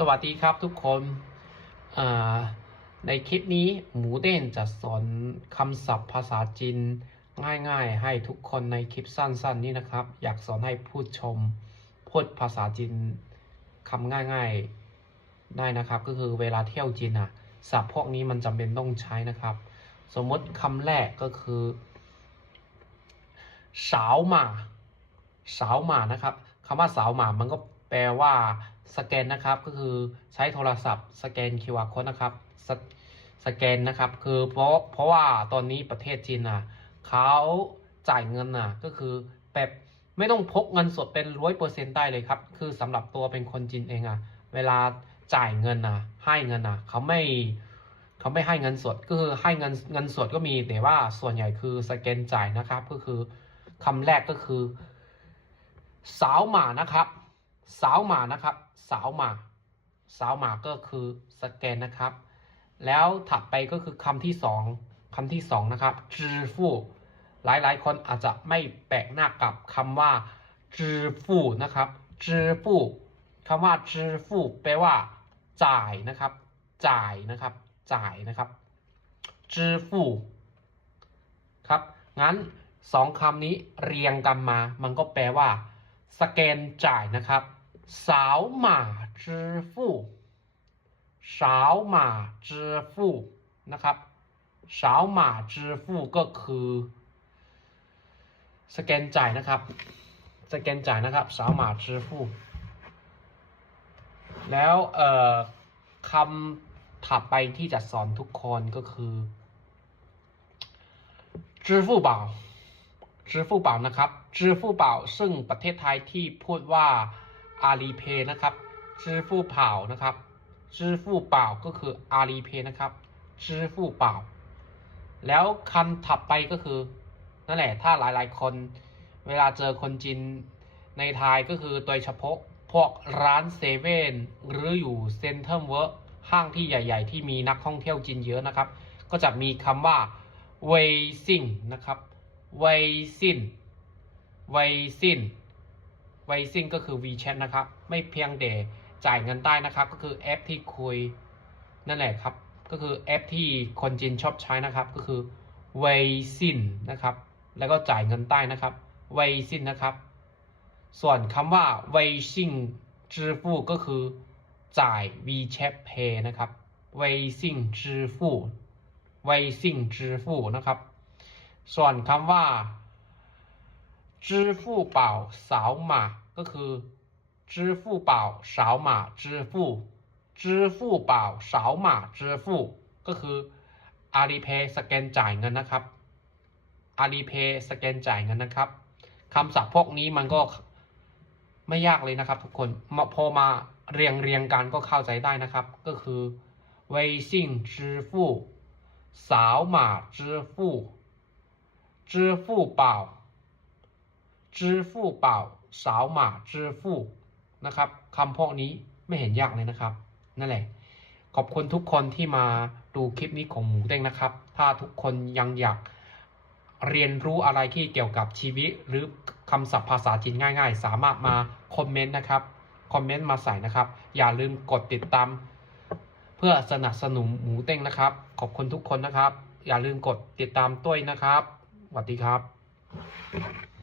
สวัสดีครับทุกคน ในคลิปนี้หมูเด้นจะสอนคำศัพท์ภาษาจีนง่ายๆ ให้ทุกคนในคลิปสั้นๆ นี้นะครับ อยากสอนให้ผู้ชมพูดภาษาจีนคำง่ายๆได้นะครับ ก็คือเวลาเที่ยวจีนอะศัพท์พวกนี้มันจำเป็นต้องใช้นะครับ สมมติคำแรกก็คือสาวหมาสาวหมานะครับคำว่าสาวหมามันก็ แปลว่าสแกนนะครับก็คือใช้โทรศัพท์สแกน QR code นะครับสสแกนนะครับคือเพราะเพราะว่าตอนนี้ประเทศจีนอะเขาจ่ายเงินอะก็คือแบบไม่ต้องพกเงินสดเป็นร้อยเปอร์เซ็นต์ได้เลยครับ คือสำหรับตัวเป็นคนจีนเองอะเวลาจ่ายเงินอะให้เงินอะเขาไม่เขาไม่ให้เงินสดก็คือให้เงินเงินสดก็มีแต่ว่าส่วนใหญ่คือสแกนจ่ายนะครับ ก็คือคำแรกก็คือสาวหมานะครับ สาวหมานะครับ สาวหมา สาวหมาก็คือสแกนนะครับ แล้วถัดไปก็คือคำที่สองคำที่สองนะครับจือฟู่หลายหลายๆคนอาจจะไม่แปลกหน้ากับคำว่าจือฟู่นะครับจือฟู่คำว่าจือฟู่แปลว่า จ่ายนะครับ จ่ายนะครับ จ่ายนะครับจือฟู่ครับ งั้นสองคำนี้เรียงกันมา มันก็แปลว่า สแกนจ่ายนะครับ สาวหมาจือฟู่สาวหมาจือฟู่นะครับ สาวหมาจือฟู่ก็คือ สแกนจ่ายนะครับ สแกนจ่ายนะครับ สาวหมาจือฟู่แล้วเอ่อคำถัดไปที่จะสอนทุกคนก็คือ支付宝支付宝นะครับ支付宝ซึ่งประเทศไทยที่พูดว่า อาลีเพย์นะครับ支付宝นะครับ支付宝ก็คืออาลีเพย์นะครับ支付宝แล้วคำถัดไปก็คือ นั่นแหละ ถ้าหลายๆ คน เวลาเจอคนจีนในไทยก็คือโดยเฉพาะพวกร้านเซเว่นหรืออยู่เซ็นเตอร์เวิร์ห้างที่ใหญ่ ๆ ที่มีนักท่องเที่ยวจีนเยอะนะครับ ก็จะมีคำว่าเวยซิ่งนะครับเวยซินเวยซิน เวยซินก็คือ WeChat นะครับ ไม่เพียงแต่จ่ายเงินได้นะครับ ก็คือแอปที่คุย นั่นแหละครับ ก็คือแอปที่คนจีนชอบใช้นะครับ ก็คือเวยซินนะครับ แล้วก็จ่ายเงินใต้นะครับเวยซินนะครับ ส่วนคำว่าเวยซิน支付ก็คือ จ่าย WeChat Pay นะครับเวยซิน支付เวยซิน支付นะครับ ส่วนคำว่า 支付宝สาวหมาก็คือ支付宝สาวหมา支付支付宝สาวหมา支付ก็คืออาลีเพย์สแกนจ่ายเงินนะครับอาลีเพย์สแกนจ่ายเงินนะครับคำศัพท์พวกนี้มันก็ไม่ยากเลยนะครับ ทุกคนมาพอมาเรียงเรียงกันก็เข้าใจได้นะครับ ก็คือ微信支付สาวหมา支付支付宝 支付宝扫码支付นะครับคำพวกนี้ไม่เห็นยากเลยนะครับ นั่นแหละ ขอบคุณทุกคนที่มาดูคลิปนี้ของหมูเด้งนะครับ ถ้าทุกคนยังอยากเรียนรู้อะไรที่เกี่ยวกับชีวิต หรือคำศัพท์ภาษาจีนง่าย ๆ สามารถมาคอมเมนต์นะครับ คอมเมนต์มาใส่นะครับ อย่าลืมกดติดตาม เพื่อสนับสนุนหมูเต้งนะครับ ขอบคุณทุกคนนะครับ อย่าลืมกดติดตามด้วยนะครับสวัสดีครับ